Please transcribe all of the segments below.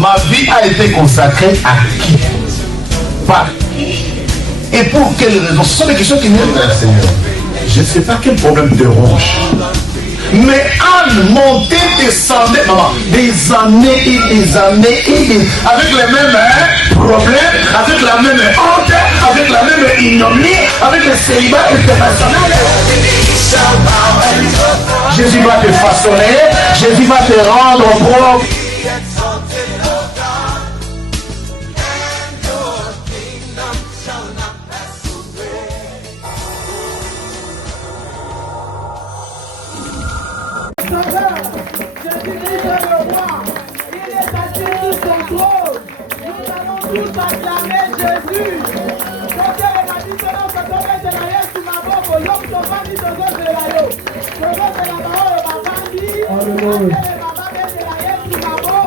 Ma vie a été consacrée à qui? Par qui? Et pour quelles raisons? Ce sont des questions qui viennent vers le Seigneur. Je ne sais pas quel problème te ronge. Mais Anne montait, descendait, maman, des années et des années et des... avec les mêmes problèmes, avec la même honte, avec la même ignominie, avec le célibat international. Jésus va te façonner, Jésus va te rendre propre. Tous acclamer Jésus. Quand elle m'a dit que non, quand on est de la yes, tu m'as beau, l'homme ne va ni de l'autre de la yo. Je veux que la parole va pas dire. Alléluia. Elle m'a pas dit de la yes, tu m'as beau,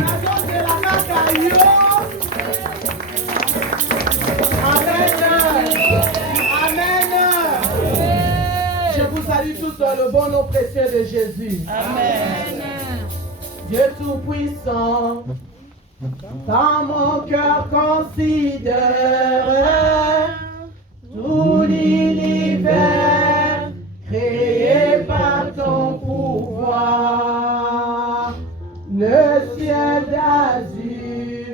la chose de la cacaille. Amen. Amen. Je vous salue tous dans le bon nom précieux de Jésus. Amen. Dieu tout-puissant. Dans mon cœur considère tout l'univers créé par ton pouvoir. Le ciel d'azur,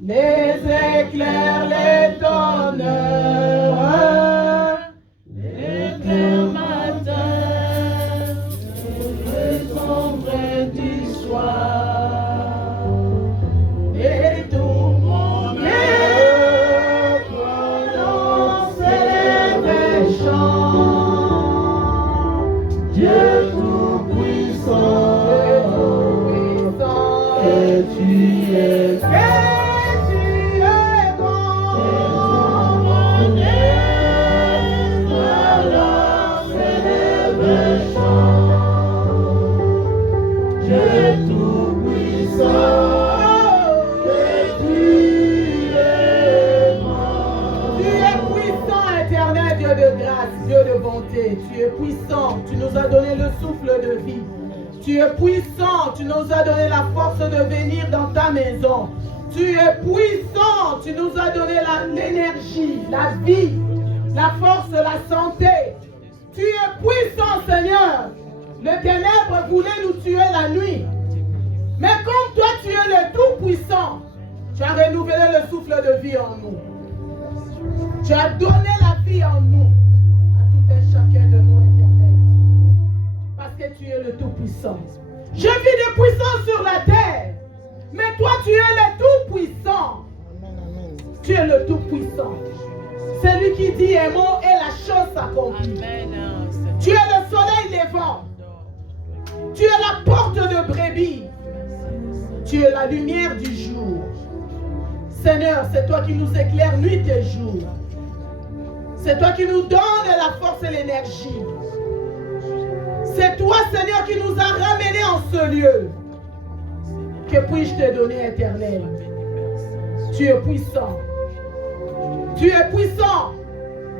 les éclairs, les donneurs, l'éclair matin, les ombres du soir. Tu es puissant, tu nous as donné le souffle de vie. Tu es puissant, tu nous as donné la force de venir dans ta maison. Tu es puissant, tu nous as donné l'énergie, la vie, la force, la santé. Tu es puissant, Seigneur. Le ténèbre voulait nous tuer la nuit. Mais comme toi, tu es le tout-puissant, tu as renouvelé le souffle de vie en nous. Tu as donné la vie en nous. Chacun de nous, éternel, parce que tu es le Tout-Puissant. Je vis de puissance sur la terre, mais toi tu es le Tout-Puissant. Tu es le Tout-Puissant. Celui qui dit un mot et la chose s'accomplit. Tu es le soleil levant. Tu es la porte de brebis. Tu es la lumière du jour. Seigneur, c'est toi qui nous éclaires nuit et jour. C'est toi qui nous donnes la force et l'énergie. C'est toi, Seigneur, qui nous a ramenés en ce lieu. Que puis-je te donner, éternel? Tu es puissant. Tu es puissant.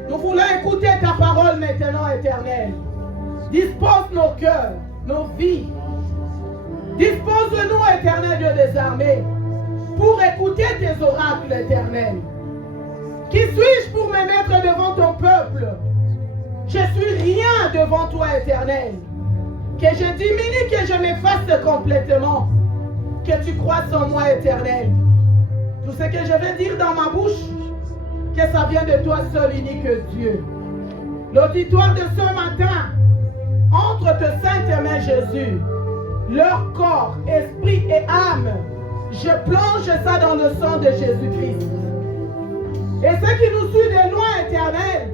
Nous voulons écouter ta parole maintenant, éternel. Dispose nos cœurs, nos vies. Dispose-nous, éternel Dieu des armées, pour écouter tes oracles, éternel. Qui suis-je pour me mettre devant ton peuple? Je suis rien devant toi, éternel. Que je diminue, que je m'efface complètement. Que tu croisses en moi, éternel. Tout ce que je vais dire dans ma bouche, que ça vient de toi seul, unique Dieu. L'auditoire de ce matin, entre tes saintes mains, Jésus, leur corps, esprit et âme, je plonge ça dans le sang de Jésus-Christ. Et ceux qui nous suivent de loin, éternel,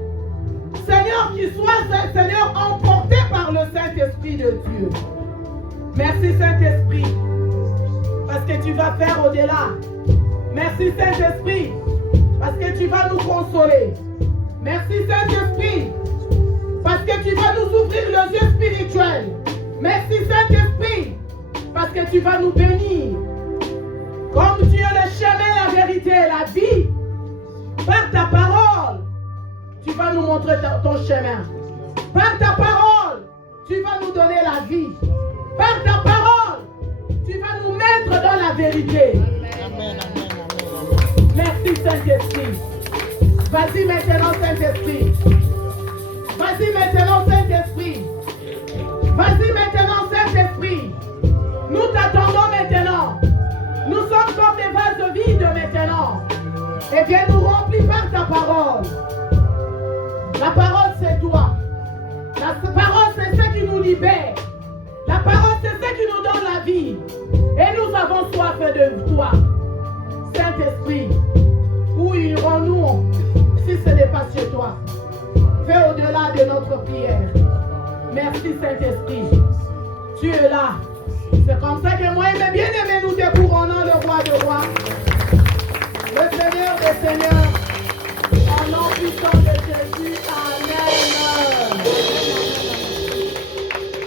Seigneur, qu'ils soient, Seigneur, emportés par le Saint-Esprit de Dieu. Merci, Saint-Esprit, parce que tu vas faire au-delà. Merci, Saint-Esprit, parce que tu vas nous consoler. Merci, Saint-Esprit, parce que tu vas nous ouvrir les yeux spirituels. Merci, Saint-Esprit, parce que tu vas nous bénir. Comme tu es le chemin, la vérité et la vie, par ta parole, tu vas nous montrer ton chemin. Par ta parole, tu vas nous donner la vie. Par ta parole, tu vas nous mettre dans la la vérité. Amen, amen, amen. Merci Saint-Esprit. Vas-y maintenant Saint-Esprit. Vas-y maintenant Saint-Esprit. Vas-y maintenant Saint-Esprit. Nous t'attendons maintenant. Nous sommes comme des vases vides maintenant. Et viens nous remplir par ta parole. La parole c'est toi. La parole c'est ce qui nous libère. La parole c'est ce qui nous donne la vie. Et nous avons soif de toi. Saint-Esprit, où irons-nous si ce n'est pas chez toi? Fais au-delà de notre prière. Merci Saint-Esprit. Tu es là. C'est comme ça que moi et mes bien-aimés nous te couronnons le roi de rois. Le Seigneur des seigneurs. Au nom puissant de Jésus. Amen.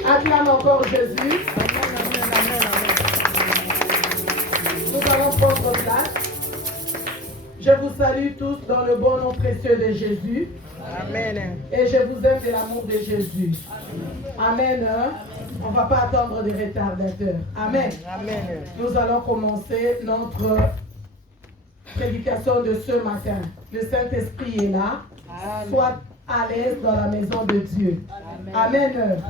Acclame encore Jésus. Nous allons prendre place. Je vous salue tous dans le bon nom précieux de Jésus. Amen. Et je vous aime de l'amour de Jésus. Amen. On ne va pas attendre des retardateurs. Amen. Amen. Nous allons commencer notre prédication de ce matin. Le Saint-Esprit est là. Amen. Sois à l'aise dans la maison de Dieu. Amen. Amen.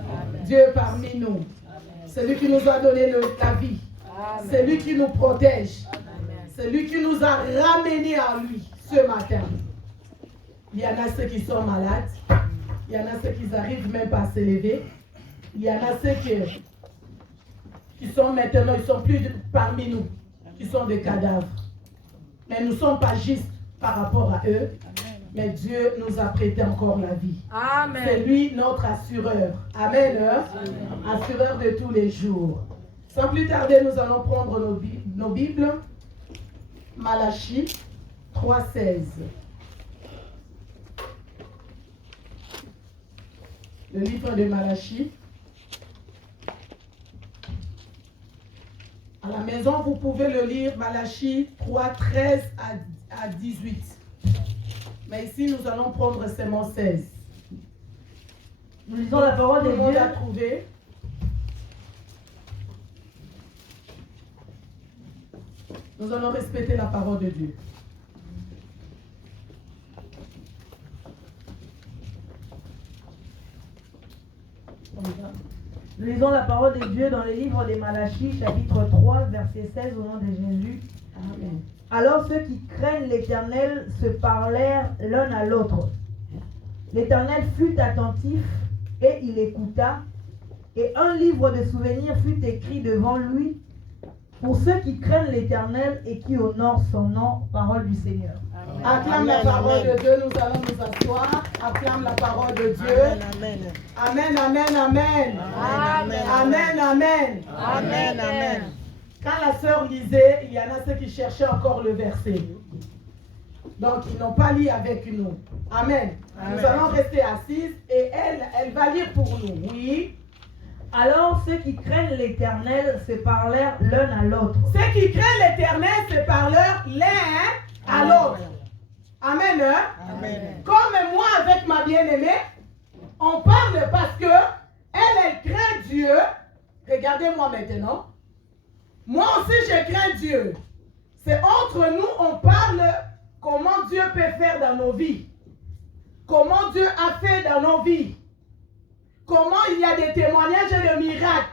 Dieu est parmi nous. C'est lui qui nous a donné la vie. C'est lui qui nous protège. C'est lui qui nous a ramenés à lui ce matin. Il y en a ceux qui sont malades. Il y en a ceux qui n'arrivent même pas à se lever. Il y en a ceux qui sont maintenant, ils ne sont plus parmi nous, qui sont des cadavres. Mais nous ne sommes pas justes par rapport à eux. Mais Dieu nous a prêté encore la vie. Amen. C'est lui notre assureur. Amen. Assureur de tous les jours. Sans plus tarder, nous allons prendre nos Bibles. Malachie 3,16. Le livre de Malachie. À la maison, vous pouvez le lire, Malachie 3,13 à 18. Mais ici, nous allons prendre seulement 16. Nous lisons la parole Tout de le monde Dieu. a trouvé. Nous allons respecter la parole de Dieu. Nous lisons la parole de Dieu dans le livre des Malachie, chapitre 3, verset 16, au nom de Jésus. Amen. Alors ceux qui craignent l'Éternel se parlèrent l'un à l'autre. L'Éternel fut attentif et il écouta, et un livre de souvenirs fut écrit devant lui pour ceux qui craignent l'Éternel et qui honorent son nom. Parole du Seigneur. Acclame la parole de Dieu, nous allons nous asseoir. Acclame la parole de Dieu. Amen. Amen, amen, amen. Amen. Amen, amen. Amen. Amen. Quand la sœur lisait, il y en a ceux qui cherchaient encore le verset. Donc, ils n'ont pas lu avec nous. Amen. Amen. Nous allons rester assises et elle va lire pour nous. Oui. Alors ceux qui craignent l'Éternel se parlèrent l'un à l'autre. Ceux qui craignent l'Éternel se parlent l'un à l'autre. Amen. Amen. Comme moi avec ma bien-aimée, on parle parce que elle craint Dieu. Regardez-moi maintenant. Moi aussi, je crains Dieu. C'est entre nous, on parle comment Dieu peut faire dans nos vies. Comment Dieu a fait dans nos vies. Comment il y a des témoignages et des miracles.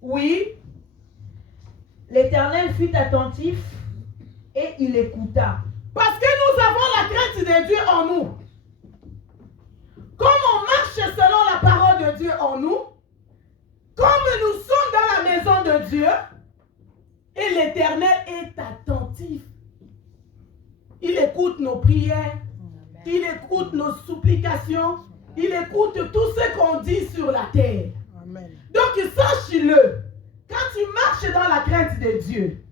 Oui. L'Éternel fut attentif et il écouta. Parce que nous avons la crainte de Dieu en nous. Comme on marche selon la parole de Dieu en nous, comme nous sommes dans la maison de Dieu, et l'Éternel est attentif. Il écoute nos prières, il écoute nos supplications, il écoute tout ce qu'on dit sur la terre. Amen. Donc sache-le, quand tu marches dans la crainte de Dieu,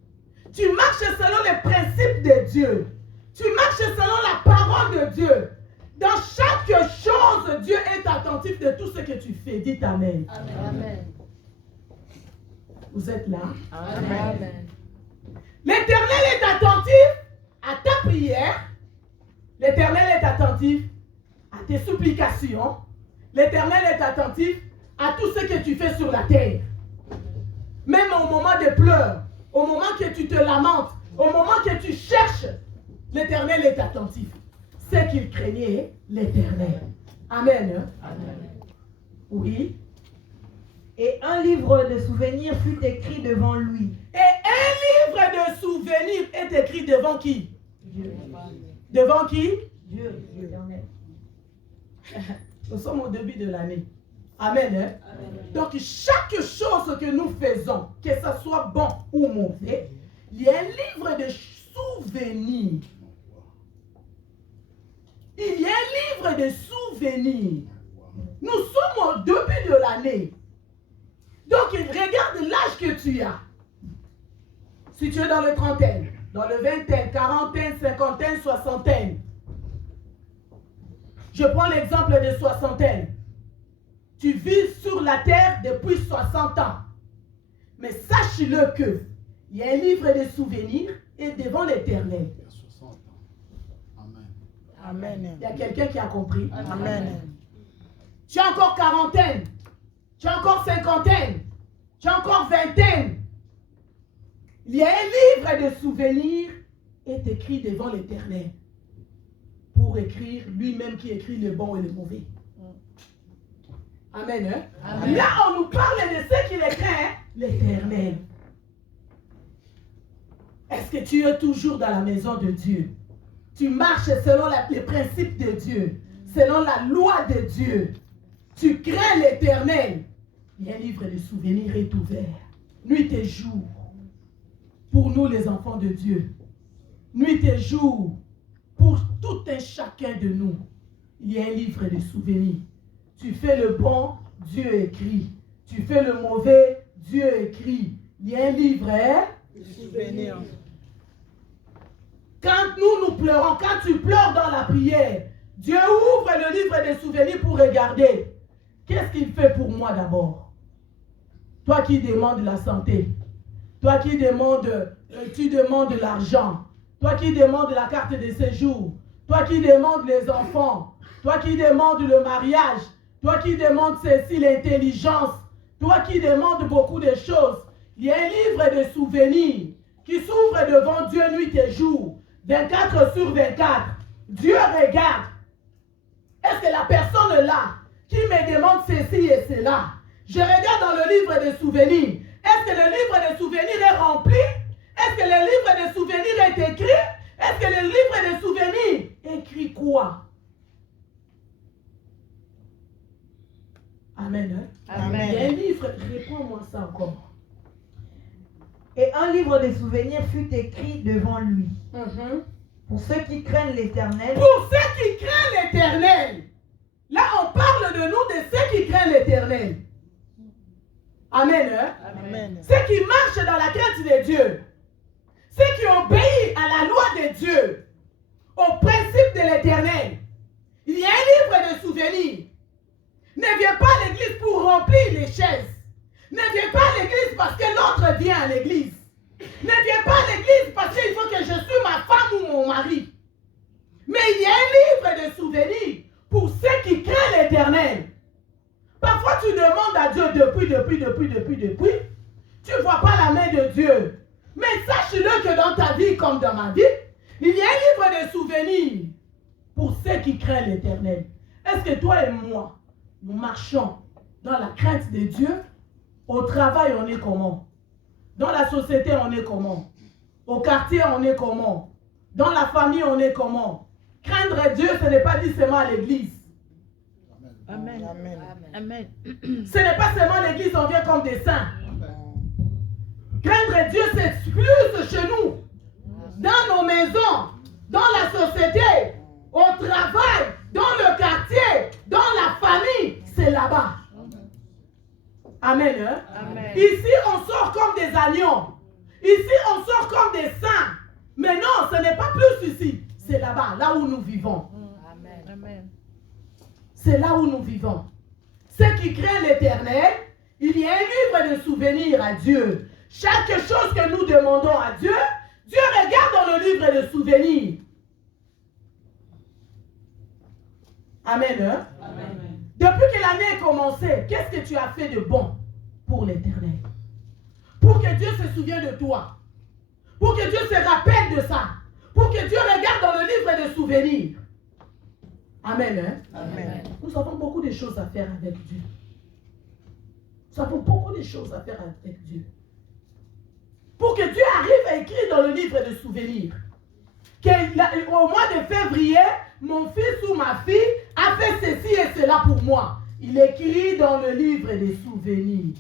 tu marches selon les principes de Dieu, tu marches selon la parole de Dieu. Dans chaque chose, Dieu est attentif de tout ce que tu fais. Dites Amen. Amen. Vous êtes là? Amen. L'Éternel est attentif à ta prière. L'Éternel est attentif à tes supplications. L'Éternel est attentif à tout ce que tu fais sur la terre. Même au moment de pleurs, au moment que tu te lamentes, au moment que tu cherches, l'Éternel est attentif. C'est qu'il craignait l'Éternel. Amen. Amen. Oui. Et un livre de souvenirs fut écrit devant lui. Et un livre de souvenirs est écrit devant qui? Dieu. Devant qui? Dieu, l'Éternel. Nous sommes au début de l'année. Amen. Amen. Donc, chaque chose que nous faisons, que ce soit bon ou mauvais, il y a un livre de souvenirs. Il y a un livre de souvenirs. Nous sommes au début de l'année. Donc, regarde l'âge que tu as. Si tu es dans le trentaine, dans le vingtaine, quarantaine, cinquantaine, soixantaine. Je prends l'exemple de soixantaine. Tu vis sur la terre depuis 60 ans. Mais sache-le que il y a un livre de souvenirs et devant l'Éternel. Il y a 60 ans. Amen. Amen. Il y a quelqu'un qui a compris. Amen. Tu as encore quarantaine. Tu as encore cinquantaine. Tu as encore vingtaine. Il y a un livre de souvenirs est écrit devant l'Éternel. Pour écrire lui-même qui écrit le bon et le mauvais. Amen. Hein? Amen. Là, on nous parle de ce qu'il écrit, hein? L'Éternel. Est-ce que tu es toujours dans la maison de Dieu? Tu marches selon les principes de Dieu, selon la loi de Dieu. Tu crains l'Éternel. Il y a un livre de souvenirs est ouvert. Nuit et jour. Pour nous, les enfants de Dieu. Nuit et jour. Pour tout un chacun de nous. Il y a un livre de souvenirs. Tu fais le bon, Dieu écrit. Tu fais le mauvais, Dieu écrit. Il y a un livre, hein? Souvenir. Quand nous pleurons, quand tu pleures dans la prière, Dieu ouvre le livre des souvenirs pour regarder. Qu'est-ce qu'il fait pour moi d'abord? Toi qui demandes la santé, toi qui demandes, tu demandes l'argent, toi qui demandes la carte de séjour, toi qui demandes les enfants, toi qui demandes le mariage, toi qui demandes ceci, l'intelligence, toi qui demandes beaucoup de choses. Il y a un livre de souvenirs qui s'ouvre devant Dieu nuit et jour, 24 sur 24. Dieu regarde. Est-ce que la personne là qui me demande ceci et cela, je regarde dans le livre de souvenirs. Est-ce que le livre de souvenirs est rempli? Est-ce que le livre de souvenirs est écrit? Est-ce que le livre de souvenirs écrit quoi? Amen. Hein? Amen. Il y a un livre, réponds-moi ça encore. Et un livre de souvenirs fut écrit devant lui. Pour ceux qui craignent l'Éternel. Pour ceux qui craignent l'Éternel. Là, on parle de nous, de ceux qui craignent l'Éternel. Amen. Hein? Amen. Ceux qui marchent dans la crainte de Dieu. Ceux qui obéissent à la loi de Dieu. Au principe de l'Éternel. Il y a un livre de souvenirs. Ne viens pas à l'église pour remplir les chaises. Ne viens pas à l'église parce que l'autre vient à l'église. Ne viens pas à l'église parce qu'il faut que je suis ma femme ou mon mari. Mais il y a un livre de souvenirs pour ceux qui craignent l'Éternel. Parfois tu demandes à Dieu depuis. Tu ne vois pas la main de Dieu. Mais sache-le que dans ta vie comme dans ma vie, il y a un livre de souvenirs pour ceux qui craignent l'Éternel. Est-ce que toi et moi, nous marchons dans la crainte de Dieu? Au travail, on est comment? Dans la société, on est comment? Au quartier, on est comment? Dans la famille, on est comment? Craindre Dieu, ce n'est pas dit seulement à l'église. Amen. Amen. Amen. Ce n'est pas seulement l'église, on vient comme des saints. Craindre Dieu, c'est plus chez nous. Dans nos maisons, dans la société, au travail, dans le quartier, dans la famille, c'est là-bas. Amen. Hein? Amen. Ici, on sort comme des agneaux. Ici, on sort comme des saints. Mais non, ce n'est pas plus ici. C'est là-bas, là où nous vivons. Amen. Amen. C'est là où nous vivons. Ceux qui craignent l'Éternel, il y a un livre de souvenirs à Dieu. Chaque chose que nous demandons à Dieu, Dieu regarde dans le livre de souvenirs. Amen. Hein? Amen. Depuis que l'année a commencé, qu'est-ce que tu as fait de bon pour l'Éternel? Pour que Dieu se souvienne de toi. de ça. Pour que Dieu regarde dans le livre des souvenirs. Amen. Hein? Amen. Nous avons beaucoup de choses à faire avec Dieu. Nous avons beaucoup de choses à faire avec Dieu. Pour que Dieu arrive à écrire dans le livre des souvenirs. Au mois de février, mon fils ou ma fille a fait ceci et cela pour moi. Il écrit dans le livre des souvenirs.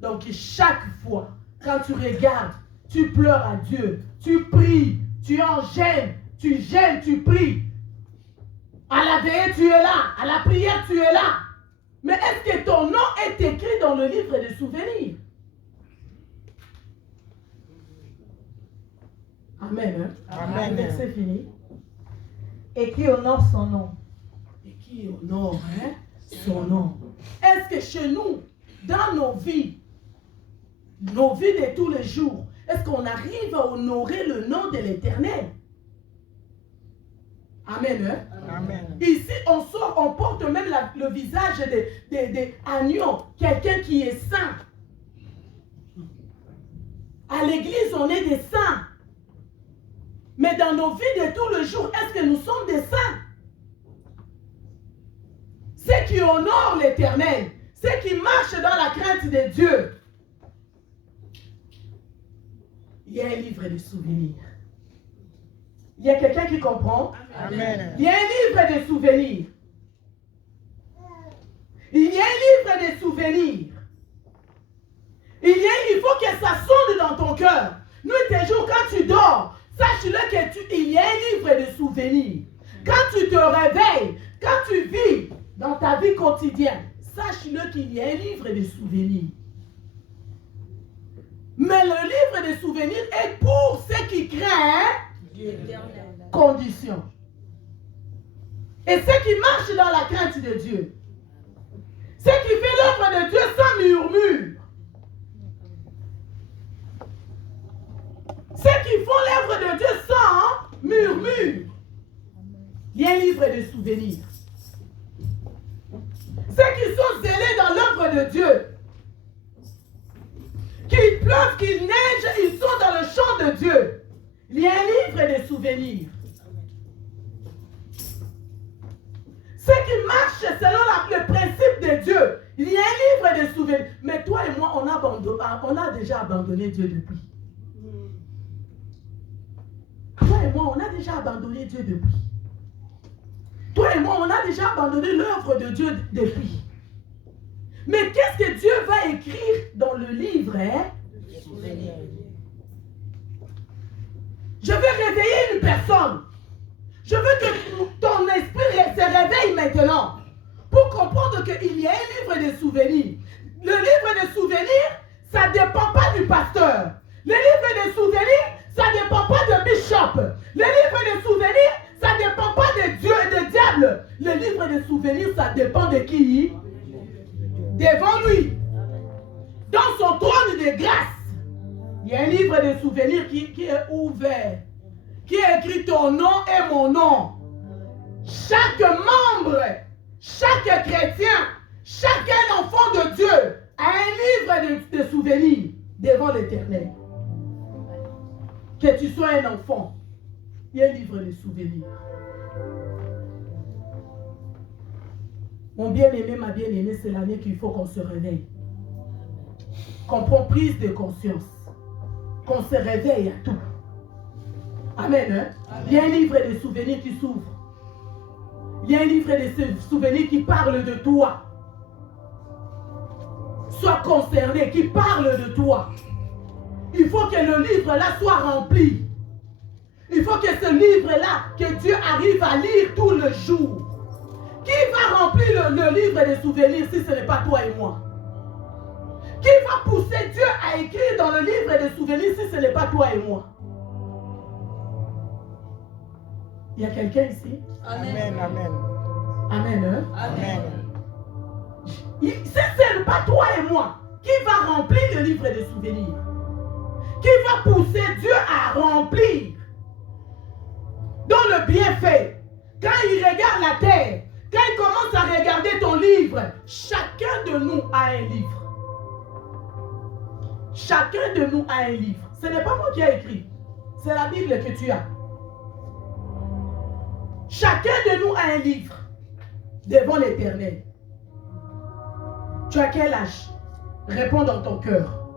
Donc chaque fois, quand tu regardes, tu pleures à Dieu, tu pries, tu en gênes, tu pries. À la veille, tu es là. À la prière, tu es là. Mais est-ce que ton nom est écrit dans le livre des souvenirs? Amen. Hein? Amen. C'est fini. Et qui honore son nom. Et qui honore son nom. Est-ce que chez nous, dans nos vies de tous les jours, est-ce qu'on arrive à honorer le nom de l'Éternel? Amen. Hein? Amen. Ici, on porte même le visage des agneaux, quelqu'un qui est saint. À l'église, on est des saints. Mais dans nos vies de tous les jours, est-ce que nous sommes des saints? Ceux qui honorent l'Éternel, ceux qui marchent dans la crainte de Dieu. Il y a un livre de souvenirs. Il y a quelqu'un qui comprend? Amen. Il y a un livre de souvenirs. Il y a un livre de souvenirs. Il faut que ça sonne dans ton cœur. Nous, tes jours, quand tu dors, sache-le qu'il y a un livre de souvenirs. Quand tu te réveilles, quand tu vis dans ta vie quotidienne, sache-le qu'il y a un livre de souvenirs. Mais le livre de souvenirs est pour ceux qui craignent conditions. Et ceux qui marchent dans la crainte de Dieu. Ceux qui font l'œuvre de Dieu sans murmure. Ceux qui font l'œuvre de Dieu sans murmure. Il y a un livre de souvenirs. Ceux qui sont zélés dans l'œuvre de Dieu. Qu'il pleuve, qu'il neige, ils sont dans le champ de Dieu. Il y a un livre de souvenirs. Ceux qui marchent selon le principe de Dieu. Il y a un livre de souvenirs. Mais toi et moi, on a déjà abandonné Dieu depuis. Toi et moi, on a déjà abandonné Dieu depuis. Toi et moi, on a déjà abandonné l'œuvre de Dieu depuis. Mais qu'est-ce que Dieu va écrire dans le livre? Je veux réveiller une personne. Je veux que ton esprit se réveille maintenant pour comprendre qu'il y a un livre de souvenirs. Le livre de souvenirs, ça ne dépend pas du pasteur. Le livre de souvenirs, ça ne dépend pas de bishop. Le livre de souvenirs, ça ne dépend pas de Dieu et de diable. Le livre de souvenirs, ça dépend de qui? Devant lui. Dans son trône de grâce. Il y a un livre de souvenirs qui est ouvert. Qui est écrit ton nom et mon nom. Chaque membre, chaque chrétien, chacun enfant de Dieu a un livre de souvenirs devant l'Éternel. Que tu sois un enfant, il y a un livre de souvenirs. Mon bien-aimé, ma bien-aimée, c'est l'année qu'il faut qu'on se réveille. Qu'on prenne prise de conscience. Qu'on se réveille à tout. Amen. Hein? Amen. Il y a un livre de souvenirs qui s'ouvre. Il y a un livre de souvenirs qui parle de toi. Sois concerné, qui parle de toi. Il faut que le livre-là soit rempli. Il faut que ce livre-là, que Dieu arrive à lire tout le jour. Qui va remplir le livre des souvenirs si ce n'est pas toi et moi? Qui va pousser Dieu à écrire dans le livre des souvenirs si ce n'est pas toi et moi? Il y a quelqu'un ici? Amen. Amen. Amen. Hein? Amen. Si ce n'est pas toi et moi, qui va remplir le livre des souvenirs? Qui va pousser Dieu à remplir dans le bienfait? Quand il regarde la terre, quand il commence à regarder ton livre, chacun de nous a un livre. Chacun de nous a un livre. Ce n'est pas moi qui ai écrit. C'est la Bible que tu as. Chacun de nous a un livre devant l'Éternel. Tu as quel âge? Réponds dans ton cœur.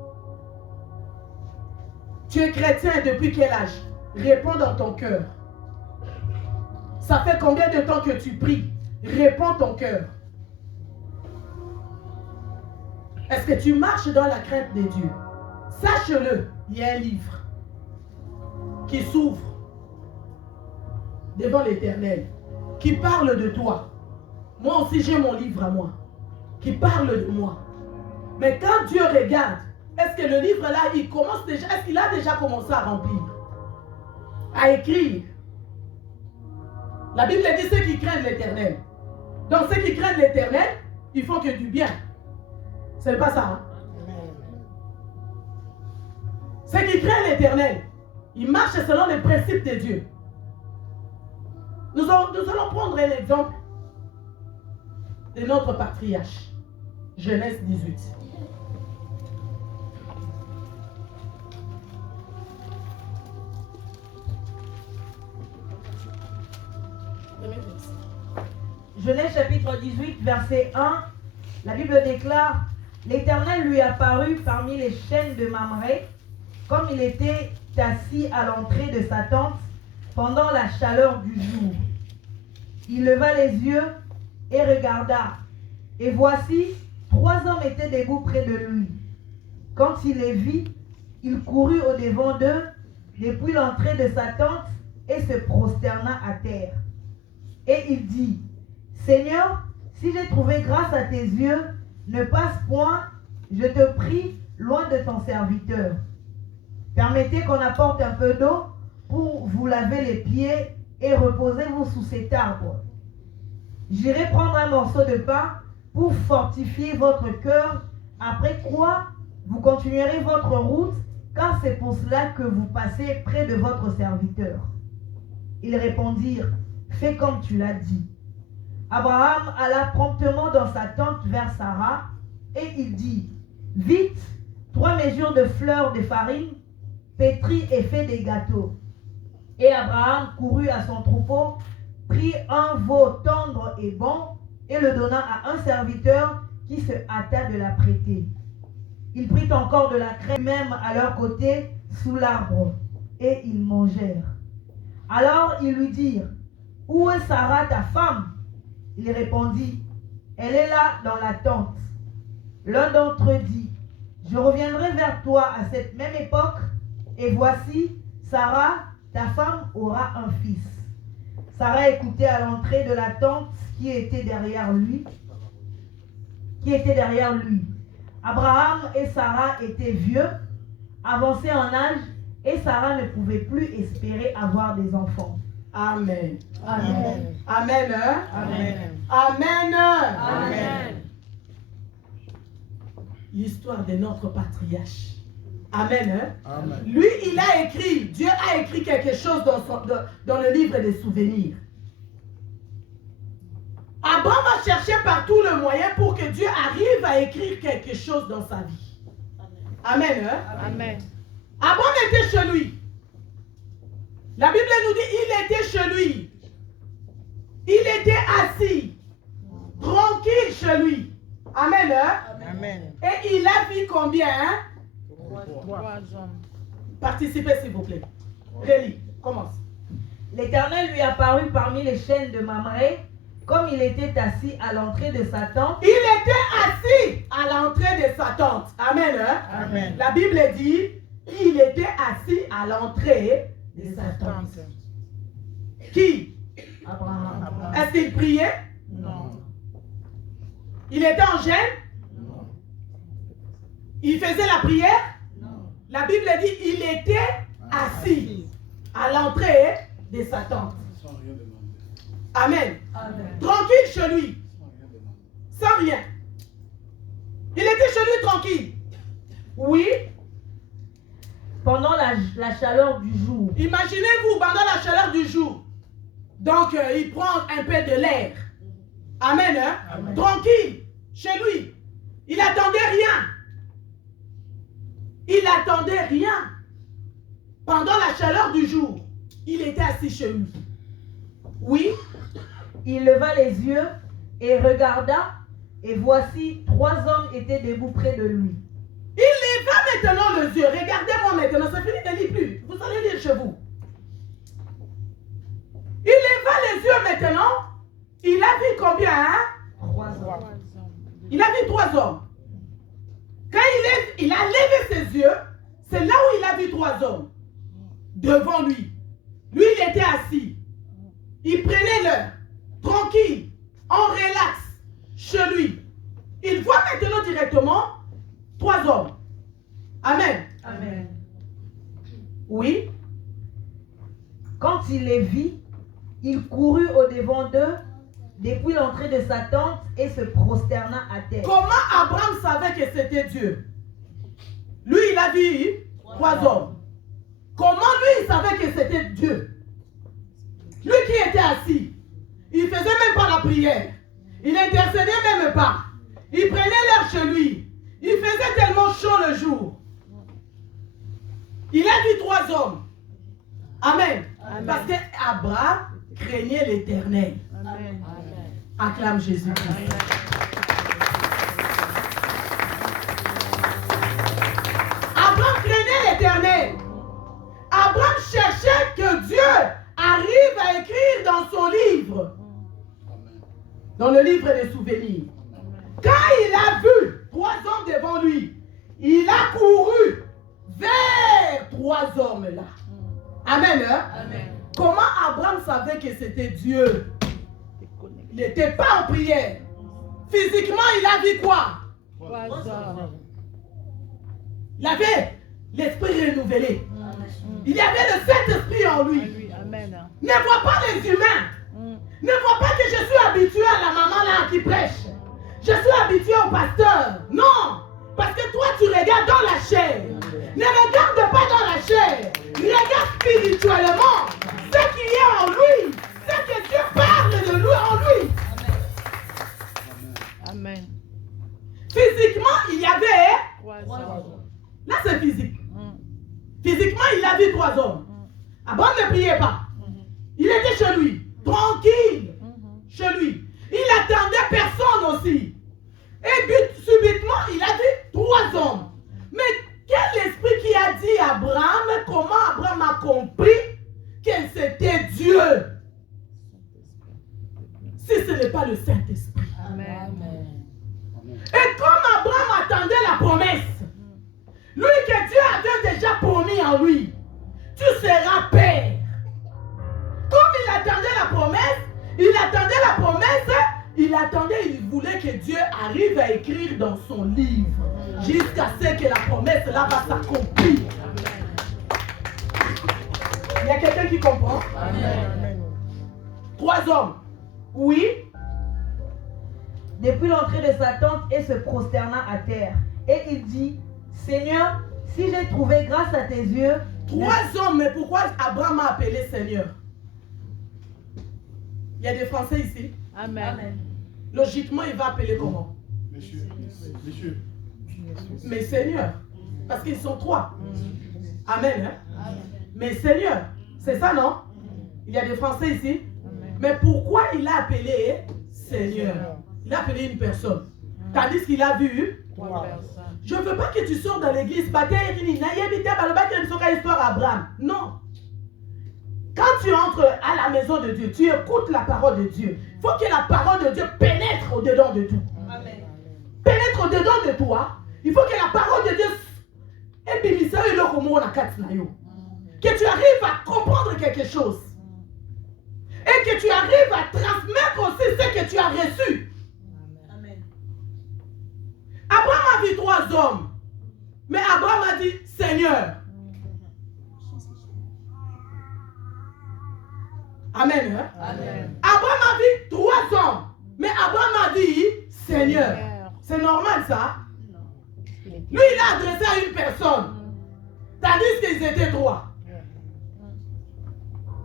Tu es chrétien depuis quel âge? Réponds dans ton cœur. Ça fait combien de temps que tu pries? Réponds ton cœur. Est-ce que tu marches dans la crainte de Dieu? Sache-le, il y a un livre qui s'ouvre devant l'Éternel, qui parle de toi. Moi aussi, j'ai mon livre à moi, qui parle de moi. Mais quand Dieu regarde, est-ce que le livre là, il commence déjà, est-ce qu'il a déjà commencé à remplir, à écrire? La Bible dit ceux qui craignent l'Éternel. Donc ceux qui craignent l'Éternel, ils font que du bien. C'est pas ça, hein? Ceux qui craignent l'Éternel, ils marchent selon les principes de Dieu. Nous allons prendre un exemple de notre patriarche. Genèse 18. Genèse chapitre 18, verset 1, la Bible déclare: l'Éternel lui apparut parmi les chênes de Mamré, comme il était assis à l'entrée de sa tente pendant la chaleur du jour. Il leva les yeux et regarda, et voici, 3 hommes étaient debout près de lui. Quand il les vit, il courut au-devant d'eux depuis l'entrée de sa tente et se prosterna à terre. Et il dit: Seigneur, si j'ai trouvé grâce à tes yeux, ne passe point, je te prie, loin de ton serviteur. Permettez qu'on apporte un peu d'eau pour vous laver les pieds et reposez-vous sous cet arbre. J'irai prendre un morceau de pain pour fortifier votre cœur, après quoi vous continuerez votre route, car c'est pour cela que vous passez près de votre serviteur. Ils répondirent: fais comme tu l'as dit. Abraham alla promptement dans sa tente vers Sarah, et il dit: vite, 3 mesures de fleurs de farine, pétris et fait des gâteaux. Et Abraham courut à son troupeau, prit un veau tendre et bon, et le donna à un serviteur qui se hâta de la prêter. Il prit encore de la crème même à leur côté sous l'arbre, et ils mangèrent. Alors ils lui dirent: où est Sarah ta femme? Il répondit: elle est là dans la tente. L'un d'entre eux dit: je reviendrai vers toi à cette même époque, et voici, Sarah, ta femme, aura un fils. Sarah écoutait à l'entrée de la tente qui était derrière lui. Abraham et Sarah étaient vieux, avancés en âge, et Sarah ne pouvait plus espérer avoir des enfants. Amen. Amen. Amen. Amen. Amen. Amen. L'histoire de notre patriarche. Amen. Amen. Lui, il a écrit, Dieu a écrit quelque chose dans le livre des souvenirs. Abraham a cherché par tout le moyen pour que Dieu arrive à écrire quelque chose dans sa vie. Amen. Amen. Abraham était chez lui. La Bible nous dit il était chez lui. Il était assis, tranquille chez lui. Amen. Amen. Et il a vu combien? 3 hommes. Participez s'il vous plaît. Relis, commence. L'Éternel lui apparut parmi les chênes de Mamré, comme il était assis à l'entrée de sa tente. Il était assis à l'entrée de sa tente. Amen. Amen. La Bible dit il était assis à l'entrée de sa tente. Qui? Abraham. Est-ce qu'il priait? Non. Il était en jeûne? Non. Il faisait la prière? Non. La Bible dit il était assis à l'entrée de sa tente. Amen. Amen. Tranquille chez lui. Sans rien. Il était chez lui tranquille. Oui. Pendant la chaleur du jour. Imaginez-vous pendant la chaleur du jour. Donc il prend un peu de l'air. Amen. Amen. Tranquille chez lui. Il n'attendait rien. Il n'attendait rien. pendant la chaleur du jour, il était assis chez lui. Oui. Il leva les yeux et regarda, et voici 3 hommes étaient debout près de lui. Il leva maintenant les yeux. Regardez-moi maintenant, c'est fini, ne lit plus. Vous allez lire chez vous. Il leva les yeux maintenant. Il a vu combien, hein? 3 hommes. Il a vu 3 hommes. Quand il a levé ses yeux, c'est là où il a vu 3 hommes. Devant lui. Lui, il était assis. Il prenait l'heure. Tranquille. En relax. Chez lui. Il voit maintenant directement 3 hommes. Amen. Amen. Oui. Quand il les vit, il courut au-devant d'eux depuis l'entrée de sa tente et se prosterna à terre. Comment Abraham savait que c'était Dieu? Lui, il a vu 3 hommes. Comment lui, il savait que c'était Dieu? Lui qui était assis, il faisait même pas la prière. Il intercédait même pas. Il prenait l'air chez lui. Il faisait tellement chaud le jour. Il a vu 3 hommes. Amen. Amen. Parce qu'Abraham craignait l'Éternel. Amen. Acclame Jésus-Christ. Abraham craignait l'Éternel. Abraham cherchait que Dieu arrive à écrire dans son livre. Dans le livre des souvenirs. Quand il a vu 3 hommes devant lui, il a couru vers 3 hommes là. Amen. Hein? Amen. Comment Abraham savait que c'était Dieu? Il n'était pas en prière. Physiquement, il a vu quoi? 3 hommes. Il avait l'esprit renouvelé. Il y avait le Saint-Esprit en lui. Amen. Ne vois pas les humains. Ne vois pas que je suis habitué à la maman là qui prêche. Je suis habitué au pasteur. Non. Parce que toi, tu regardes dans la chair. Ne regarde pas dans la chair. Regarde spirituellement ce qui est en lui. Ce que Dieu parle de lui en lui. Amen. Physiquement, il y avait... 3 hommes. Là, c'est physique. Physiquement, il a vu 3 hommes. Abraham ne priait pas. Il était chez lui, tranquille, chez lui. Il attendait personne aussi. Et subitement, il a vu 3 hommes. Mais quel esprit qui a dit à Abraham, comment Abraham a compris que c'était Dieu? Si ce n'est pas le Saint-Esprit. Amen. Et comme Abraham attendait la promesse, lui que Dieu avait déjà promis en lui, tu seras père. Comme il attendait la promesse, il voulait que Dieu arrive à écrire dans son livre jusqu'à ce que la promesse là va s'accomplir. Il y a quelqu'un qui comprend? Amen. 3 hommes. Oui. Depuis l'entrée de sa tente et se prosterna à terre. Et il dit, Seigneur, si j'ai trouvé grâce à tes yeux... 3 hommes, mais pourquoi Abraham a appelé Seigneur? Il y a des Français ici. Amen. Logiquement, il va appeler comment? Monsieur. Mais Seigneur. Parce qu'ils sont 3. Amen. Hein? Mais Seigneur. C'est ça, non? Il y a des Français ici. Amen. Mais pourquoi il a appelé Seigneur? Il a appelé une personne. Tandis qu'il a vu. 3 personnes. Je ne veux pas que tu sors dans l'église. Non. Quand tu entres à la maison de Dieu, tu écoutes la parole de Dieu. Il faut que la parole de Dieu pénètre au-dedans de tout. Amen. Pénètre au-dedans de toi. Il faut que la parole de Dieu que tu arrives à comprendre quelque chose. Et que tu arrives à transmettre aussi ce que tu as reçu. Amen. Abraham a vu 3 hommes. Mais Abraham a dit Seigneur. Amen. Hein? Amen. Abraham a vu 3 hommes. Mais Abraham a dit Seigneur. C'est normal ça? Lui, il a adressé à une personne. Tandis qu'ils étaient 3.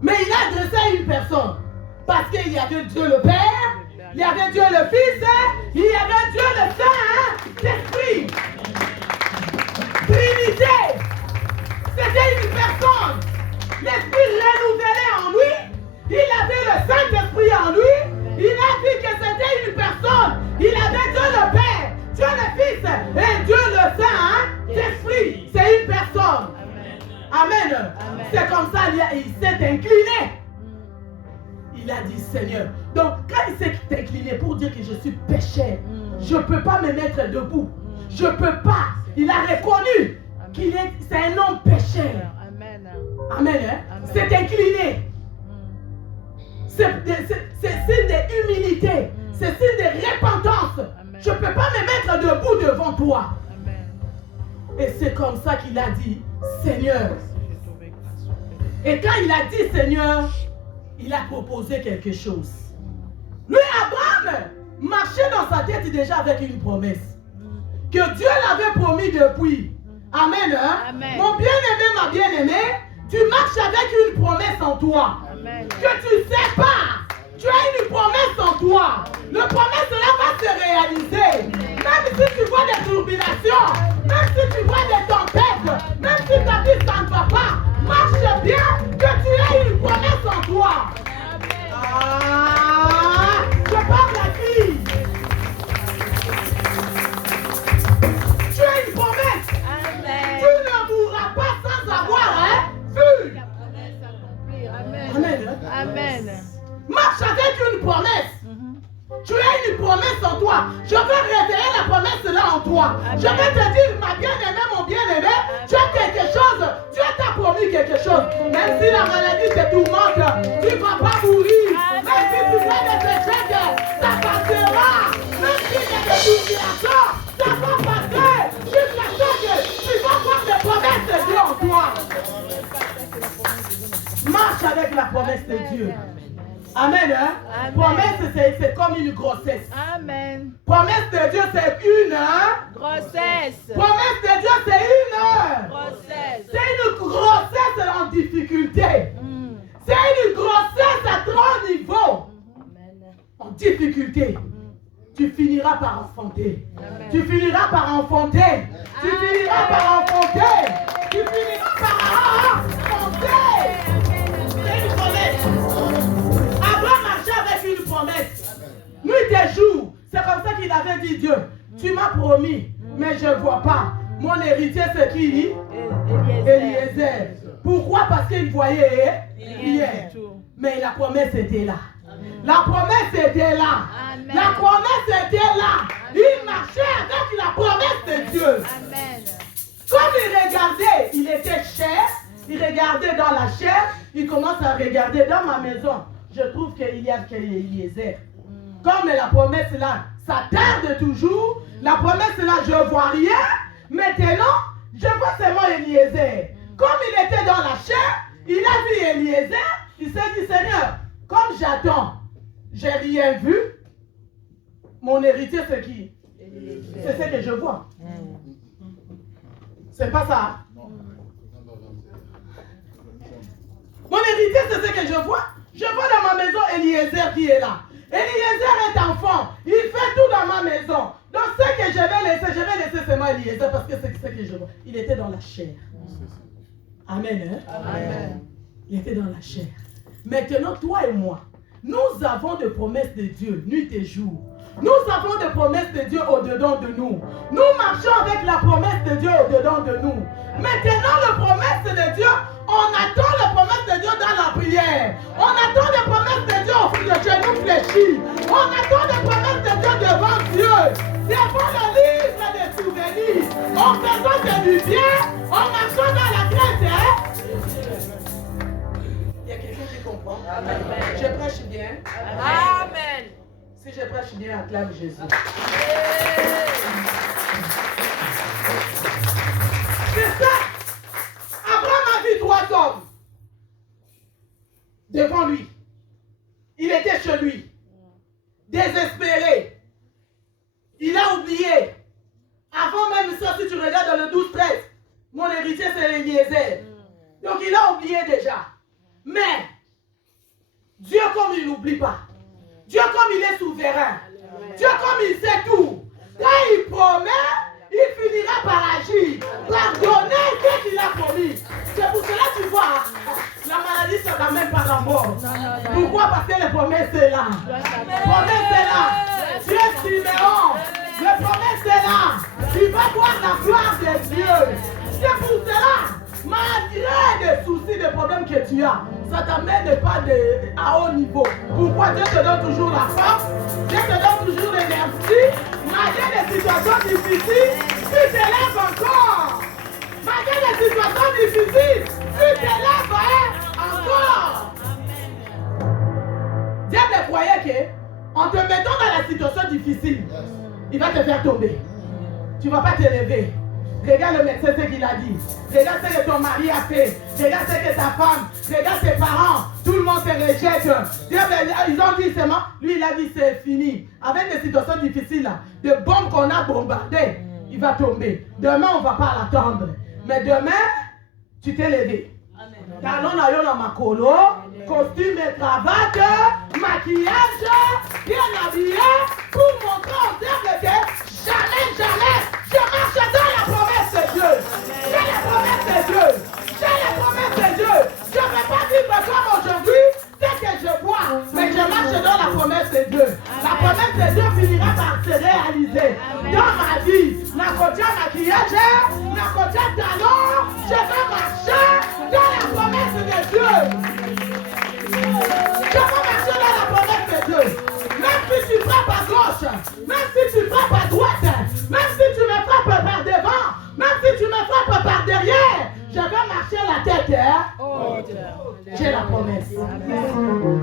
Mais il a adressé à une personne. Parce qu'il y avait Dieu le Père, il y avait Dieu le Fils, il y avait Dieu le Saint-Esprit. Trinité. c'était une personne. L'esprit renouvelé en lui. Il avait le Saint-Esprit en lui. Il a dit que c'était une personne. Il avait Dieu le Père, Dieu le Fils et Dieu le Saint-Esprit. C'est une personne. Amen. C'est comme ça il s'est incliné. Il a dit Seigneur. Donc quand il s'est incliné pour dire que je suis pécheur, je ne peux pas me mettre debout. Je ne peux pas. Il a reconnu c'est un homme pécheur. Amen. C'est incliné. C'est signe d'humilité. C'est signe de repentance. Je ne peux pas me mettre debout devant toi. Et c'est comme ça qu'il a dit Seigneur. Et quand il a dit Seigneur, il a proposé quelque chose. Lui, Abraham, marchait dans sa tête déjà avec une promesse. Que Dieu l'avait promis depuis. Amen. Amen. Mon bien-aimé, ma bien-aimée, tu marches avec une promesse en toi. Amen. Que tu sais pas. Tu as une promesse en toi. Le promesse là va se réaliser. Même si tu vois des tribulations, même si tu vois des tempêtes, même si ta vie ça ne va pas, marche bien que tu aies une promesse en toi. Ah, je parle à qui? Tu as une promesse. Amen. Tu ne mourras pas sans avoir vu. Amen. Amen. Marche avec une promesse. Tu as une promesse en toi. Je vais révéler la promesse là en toi. Amen. Je vais te dire, ma bien-aimée, mon bien-aimé, tu as quelque chose. Tu as promis quelque chose. Même si la maladie te tourmente, tu ne vas pas mourir. Amen. Même si tu fais des échecs, ça passera. Même s'il y a des tribulations, ça va passer. Jusqu'à ce que tu vas voir des promesses de Dieu en toi. Marche avec la promesse de Dieu. Amen. Amen. Promesse, c'est comme une grossesse. Amen. Promesse de Dieu, c'est une. Grossesse. Promesse de Dieu, c'est une. Grossesse. C'est une grossesse en difficulté. C'est une grossesse à 3 niveaux. En difficulté. Tu finiras par enfanter. Amen. Tu finiras par enfanter. Tu finiras par enfanter. Tu finiras par enfanter. C'est une promesse. Abraham marchait avec une promesse. Nuit et jour. C'est comme ça qu'il avait dit Dieu. Tu m'as promis, mais je ne vois pas. Mon héritier, c'est qui? Eliezer. Pourquoi? Parce qu'il voyait hier. Mais la promesse était là. La promesse était là. Amen. La promesse était là. Il marchait avec la promesse de Dieu. Amen. Comme il regardait, il était cher. Il regardait dans la chair. Il commence à regarder dans ma maison. Je trouve qu'il y a Eliezer. Comme la promesse là, ça tarde toujours. La promesse là, je ne vois rien. Maintenant, je vois seulement Eliezer. Comme il était dans la chair, il a vu Eliezer. Il s'est dit, Seigneur, comme j'attends, j'ai rien vu. Mon héritier, c'est qui? C'est ce que je vois. C'est pas ça. Mon héritier, c'est ce que je vois. Je vois dans ma maison Eliezer qui est là. Eliezer est enfant. Il fait tout dans ma maison. Donc ce que je vais laisser seulement Eliezer parce que c'est ce que je vois. Il était dans la chair. Amen. Amen. Il était dans la chair. Maintenant, toi et moi, nous avons des promesses de Dieu, nuit et jour. Nous avons des promesses de Dieu au-dedans de nous. Nous marchons avec la promesse de Dieu au-dedans de nous. Maintenant, la promesse de Dieu, on attend la promesse de Dieu dans la prière. On attend les promesses de Dieu au fond de genoux fléchis. On attend les promesses de Dieu devant Dieu. Devant le livre des souvenirs. En faisant du bien, en marchant dans la grâce. Il y a quelqu'un qui comprend. Amen. Je prêche bien. Amen. Si je prêche bien, acclame Jésus. C'est ça. Abraham a vu 3 hommes devant lui. Il était chez lui, désespéré. Il a oublié. Avant même ça, si tu regardes dans le 12-13, mon héritier c'est Eliezer. Donc il a oublié déjà. Mais Dieu comme il n'oublie pas. Dieu comme il est souverain. Dieu comme il sait tout. Quand il promet, il finira par agir. Par donner ce qu'il a promis. C'est pour cela que tu vois, la maladie ça t'amène par la mort. Pourquoi? Parce que les promesses c'est là. Les promesses c'est là. Dieu Siméon. Les promesses c'est là. Tu vas voir la gloire de Dieu. C'est pour cela, malgré les soucis, les problèmes que tu as, ça ne t'amène pas à haut niveau. Pourquoi? Dieu te donne toujours la force, Dieu te donne toujours l'énergie. Malgré les situations difficiles, tu t'élèves encore. Malgré les situations difficiles, tu t'élèves encore. Diable croyait qu'en te mettant dans la situation difficile, il va te faire tomber. Tu ne vas pas t'élever. Regarde le médecin ce qu'il a dit. Regarde ce que ton mari a fait. Regarde ce que ta femme. Regarde ses parents. Tout le monde se rejette. Ils ont dit seulement. Lui il a dit c'est fini. Avec des situations difficiles là, de bombes qu'on a bombardées, il va tomber. Demain on ne va pas l'attendre. Mais demain, tu t'es levé. Talon à yon ma colo, costume et cravate, maquillage, bien habillé, pour montrer en termes que jamais, jamais, je marche dans la promesse de Dieu. J'ai la promesse de Dieu. J'ai la promesse de Dieu. Je ne vais pas vivre comme aujourd'hui, c'est que je vois, mais je marche dans la promesse de Dieu. La promesse de Dieu finira par se réaliser. Dans ma vie, n'a côté maquillage, n'a côté talon, je vais marcher dans la promesse de Dieu. Je vais marcher dans la promesse de Dieu. Même si tu frappes à gauche, même si tu frappes à droite, même si tu me frappes par devant, même si tu me frappes par derrière, je vais marcher la tête. J'ai la promesse.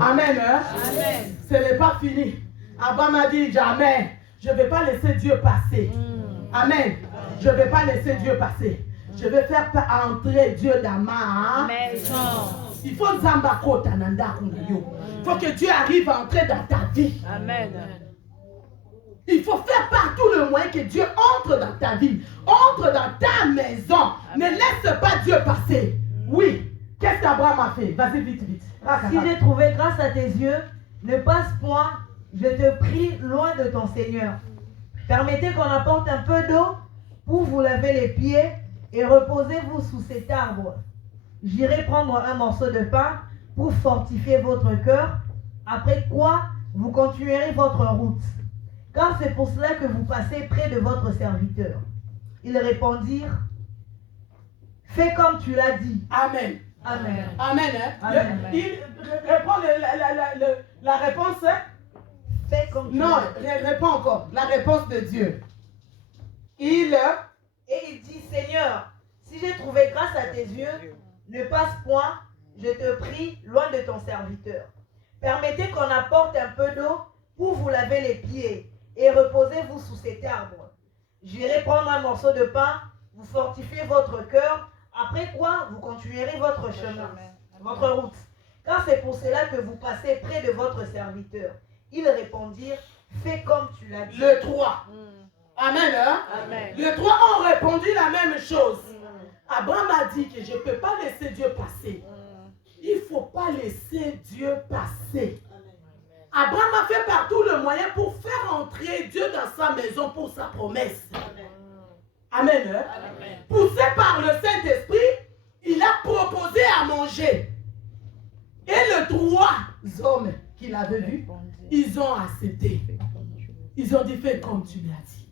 Amen. Amen. Ce n'est pas fini. Abraham a dit jamais, je ne vais pas laisser Dieu passer. Amen. Je ne vais pas laisser Dieu passer. Je vais faire entrer Dieu dans ma maison. Il faut que Dieu arrive à entrer dans ta vie. Amen. Il faut faire par tout le moyen que Dieu entre dans ta vie, entre dans ta maison. Ne laisse pas Dieu passer. Oui. Qu'est-ce qu'Abraham a fait? Vas-y vite, vite. Si j'ai trouvé grâce à tes yeux, ne passe point, je te prie, loin de ton Seigneur. Permettez qu'on apporte un peu d'eau pour vous laver les pieds et reposez-vous sous cet arbre. J'irai prendre un morceau de pain pour fortifier votre cœur, après quoi vous continuerez votre route. Car c'est pour cela que vous passez près de votre serviteur. Ils répondirent, fais comme tu l'as dit. Amen. Amen. Amen. Amen. Il répond la réponse. Fais comme tu Non, l'as dit. répond encore. La réponse de Dieu. Et il dit, Seigneur, si j'ai trouvé grâce à tes yeux, ne passe point, je te prie, loin de ton serviteur. Permettez qu'on apporte un peu d'eau pour vous laver les pieds et reposez-vous sous cet arbre. J'irai prendre un morceau de pain, vous fortifiez votre cœur, après quoi vous continuerez votre chemin, votre route. Car c'est pour cela que vous passez près de votre serviteur. Ils répondirent, fais comme tu l'as dit. Le 3. Amen. Hein? Amen. Les 3 ont répondu la même chose. Abraham a dit que je ne peux pas laisser Dieu passer. Il ne faut pas laisser Dieu passer. Abraham a fait par tout le moyen pour faire entrer Dieu dans sa maison pour sa promesse. Amen. Hein? Amen. Poussé par le Saint-Esprit, il a proposé à manger. Et les 3 hommes qu'il avait vus, ils ont accepté. Ils ont dit, fais comme tu l'as dit.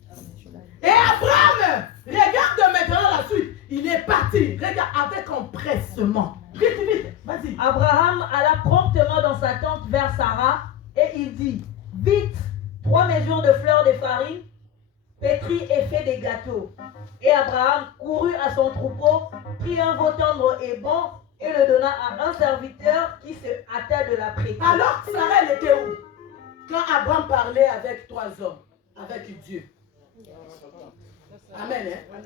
Et Abraham, regarde maintenant la suite. Il est parti, regarde, avec empressement. Vite, vite, vas-y. Abraham alla promptement dans sa tente vers Sarah et il dit, vite, 3 mesures de fleurs de farine, pétris et fait des gâteaux. Et Abraham courut à son troupeau, prit un veau tendre et bon et le donna à un serviteur qui se hâta de la prêter. Alors Sarah, elle était où? Quand Abraham parlait avec 3 hommes, avec Dieu. Amen. Hein?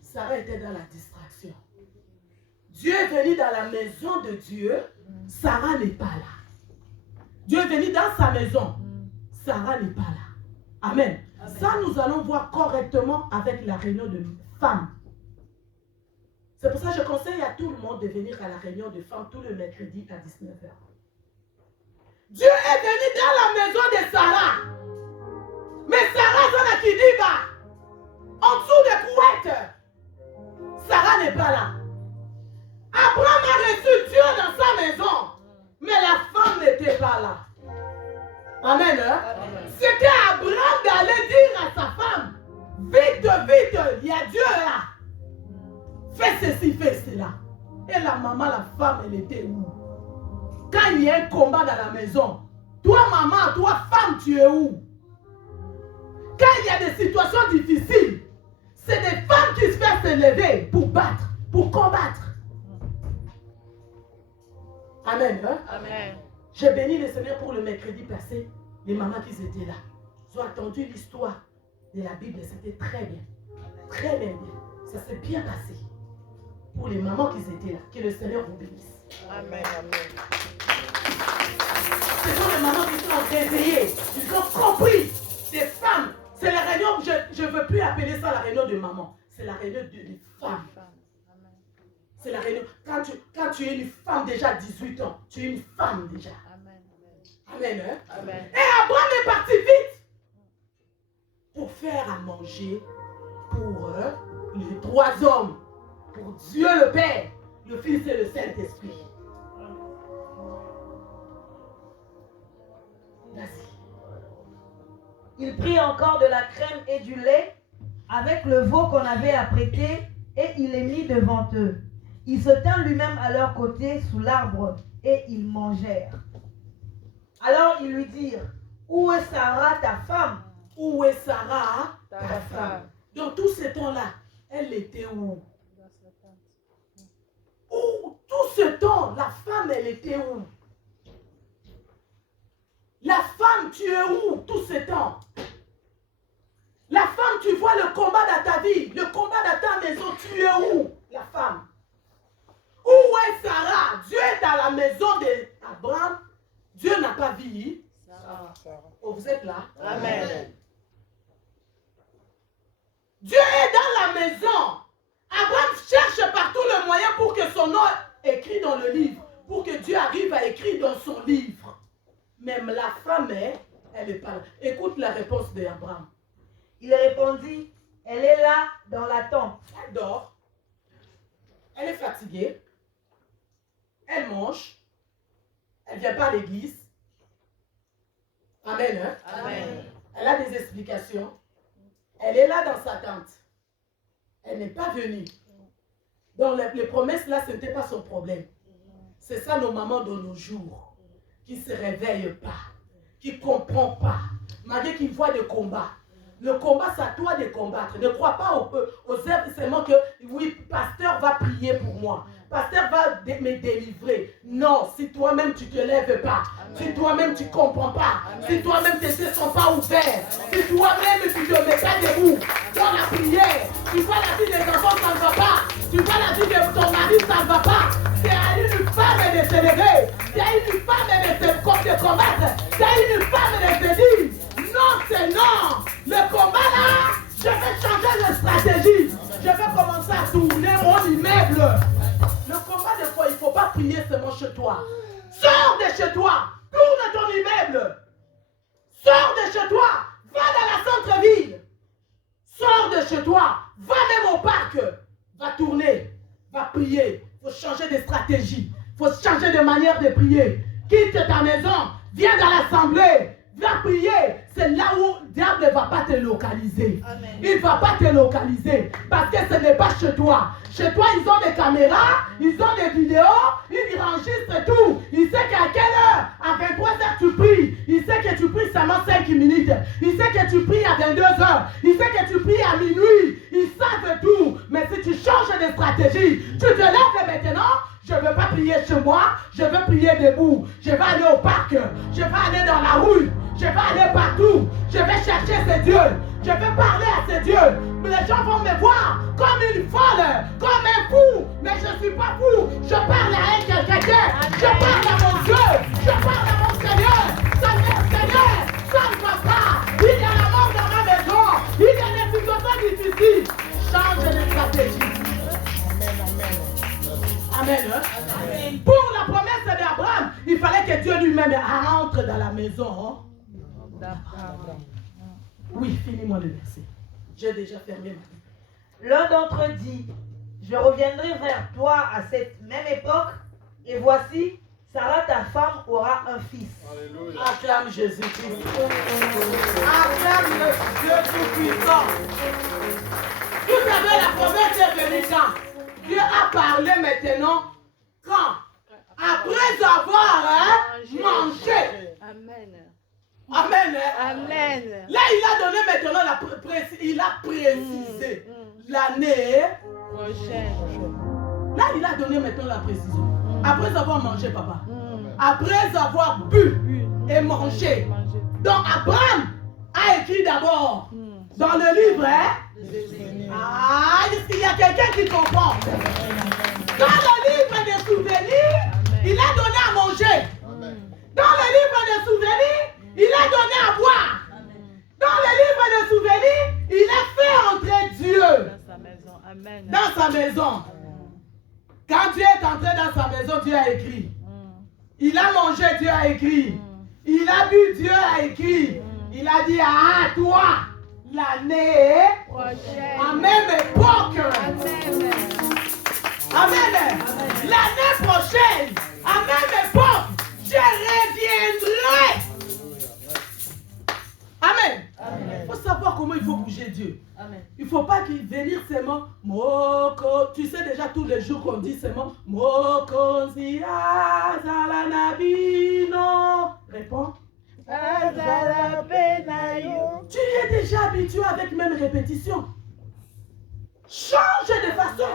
Sarah était dans la distraction. Dieu est venu dans la maison de Dieu. Sarah n'est pas là. Dieu est venu dans sa maison. Sarah n'est pas là. Amen. Ça, nous allons voir correctement avec la réunion de femmes. C'est pour ça que je conseille à tout le monde de venir à la réunion de femmes tous les mercredis à 19h. Dieu est venu dans la maison de Sarah. Mais Sarah, c'est qui dit bas. En dessous des couettes. Sarah n'est pas là. Abraham a reçu Dieu dans sa maison, mais la femme n'était pas là. Amen. Hein? C'était à Abraham d'aller dire à sa femme, vite, vite, il y a Dieu là. Fais ceci, fais cela. Et la maman, la femme, elle était où? Quand il y a un combat dans la maison, toi maman, toi femme, tu es où? Quand il y a des situations difficiles, c'est des femmes qui se font se lever pour battre, pour combattre. Amen. Hein? Amen. J'ai béni le Seigneur pour le mercredi passé, les mamans qui étaient là. Ils ont entendu l'histoire de la Bible, c'était très bien. Très bien. Ça s'est bien passé. Pour les mamans qui étaient là, que le Seigneur vous bénisse. Amen. Amen. Ce sont les mamans qui sont réveillées. Ils ont compris. Des femmes. C'est la réunion, je ne veux plus appeler ça la réunion de maman. C'est la réunion des femmes. C'est la réunion. Quand tu es une femme déjà à 18 ans, tu es une femme déjà. Amen. Amen. Hein? Amen. Et Abraham est parti vite pour faire à manger pour les 3 hommes. Pour Dieu le Père, le Fils et le Saint-Esprit. Vas-y. Il prit encore de la crème et du lait avec le veau qu'on avait apprêté et il les mit devant eux. Il se tint lui-même à leur côté sous l'arbre et ils mangèrent. Alors ils lui dirent, où est Sarah ta femme? Où est Sarah, Ta ta femme? femme? Dans tous ces temps-là, elle était où? Où? Tout ce temps, la femme, elle était où? La femme, tu es où tout ce temps? La femme, tu vois le combat dans ta vie, le combat dans ta maison, tu es où? La femme. Où est Sarah? Dieu est dans la maison d'Abraham. Dieu n'a pas vu. Oh, vous êtes là? Amen. Dieu est dans la maison. Abraham cherche partout le moyen pour que son nom écrit dans le livre. Pour que Dieu arrive à écrire dans son livre. Même la femme, elle n'est pas là. Écoute la réponse d'Abraham. Il répondit, elle est là dans la tente. Elle dort. Elle est fatiguée. Elle mange. Elle ne vient pas à l'église. Amen. Hein? Amen. Elle a des explications. Elle est là dans sa tente. Elle n'est pas venue. Donc les promesses là, ce n'était pas son problème. C'est ça nos mamans de nos jours. Qui ne se réveillent pas. Qui ne comprennent pas. Malgré qu'ils voient des combats. Le combat, c'est à toi de combattre. Ne crois pas aux œuvres seulement que, oui, pasteur va prier pour moi. Pasteur va me délivrer. Non, si toi-même tu ne te lèves pas. Amen. Si toi-même tu ne comprends pas. Amen. Si toi-même tes yeux ne sont pas ouverts. Amen. Si toi-même tu ne te mets pas debout dans la prière. Tu vois la vie des enfants, ça ne va pas. Tu vois la vie de ton mari, ça ne va pas. C'est à une femme de se lever. C'est à une femme de combattre. C'est à une femme de se dire. Non, c'est non. Le combat là, je vais changer de stratégie. Je vais commencer à tourner mon immeuble. Le combat de foi, il ne faut pas prier seulement chez toi. Sors de chez toi. Tourne ton immeuble. Sors de chez toi. Va dans la centre-ville. Sors de chez toi. Va même au parc. Va tourner. Va prier. Il faut changer de stratégie. Il faut changer de manière de prier. Quitte ta maison. Viens dans l'assemblée. Va prier, c'est là où le diable ne va pas te localiser. Amen. Il ne va pas te localiser parce que ce n'est pas chez toi. Chez toi, ils ont des caméras, ils ont des vidéos, ils enregistrent tout. Il sait qu'à quelle heure, à 23h tu pries. Il sait que tu pries seulement 5 minutes. Il sait que tu pries à 22h. Il sait que tu pries à minuit. Ils savent tout. Mais si tu changes de stratégie, tu te lèves maintenant. Je ne veux pas prier chez moi, je veux prier debout. Je vais aller au parc, je vais aller dans la rue, je vais aller partout. Je vais chercher ces dieux, je vais parler à ces dieux. Les gens vont me voir comme une folle, comme un fou. Mais je ne suis pas fou, je parle à quelqu'un. Je parle à mon Dieu, je parle à mon Seigneur. Seigneur, ça ne va pas. Il y a la mort dans ma maison, il y a des situations difficiles. Change de stratégie. Amen. Amen. Pour la promesse d'Abraham, il fallait que Dieu lui-même entre dans la maison. Oui, finis-moi le verset. J'ai déjà fermé ma vie. L'un d'entre eux dit, Je reviendrai vers toi à cette même époque, et voici, Sarah, ta femme, aura un fils. Acclame Jésus-Christ. Acclame le Dieu Tout-Puissant. Vous savez, la promesse est venue quand? Dieu a parlé maintenant quand? Après avoir mangé. Amen. Amen. Amen. Là, il a donné maintenant il a précisé l'année Prochaine. Là, il a donné maintenant la précision. Après avoir mangé, papa. Après avoir bu et mangé. Donc, Abraham a écrit d'abord dans le livre. Il y a quelqu'un qui comprend. Dans le livre des souvenirs, il a donné à manger. Dans le livre des souvenirs, il a donné à boire. Dans le livre des souvenirs, il a fait entrer Dieu dans sa maison. Quand Dieu est entré dans sa maison, Dieu a écrit. Il a mangé, Dieu a écrit. Il a bu, Dieu a écrit. Il a dit, ah, toi, l'année Prochaine. à même époque. Amen. Amen. L'année prochaine, à même époque, je reviendrai. Amen. Il faut savoir comment il faut bouger Dieu. Amen. Il ne faut pas qu'il venir seulement Moko. Tu sais déjà tous les jours qu'on dit seulement Moko Zia Zalanabino. Réponds. Tu es déjà habitué avec même répétition. Change de façon.